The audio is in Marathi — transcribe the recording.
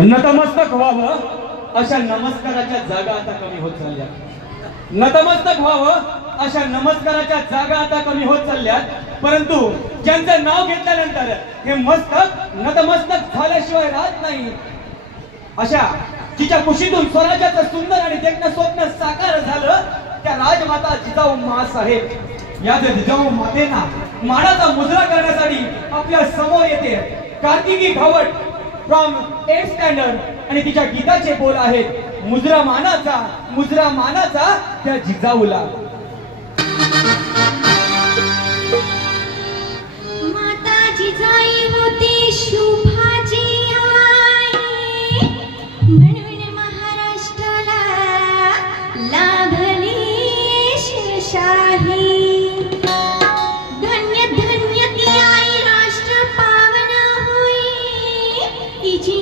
नतमस्तक व्हावं अशा नमस्काराच्या जागा आता कमी होत चालल्या. नतमस्तक व्हावं अशा नमस्काराच्या जागा आता कमी होत चालल्यात. परंतु ज्यांचं नाव घेतल्यानंतर हे मस्तक नतमस्तक झाल्याशिवाय राहत नाही, अशा जिच्या कुशीतून स्वराज्याचं सुंदर आणि देखणं स्वप्न साकार झालं, त्या राजमाता जिजाऊ मासाहेब. या जिजाऊ मातेना मानाचा मुजरा करण्यासाठी आपल्या समोर येते Kartiki Ghawat from 8th standard आणि तिच्या गीताचे बोल आहेत मुजरा मानाचा त्या जिजाऊला. माता जिजाई होती शुभाची आई, म्हणून महाराष्ट्राला लाभली शिवशाही. धन्य धन्य ती आई राष्ट्र पावन होई, तिची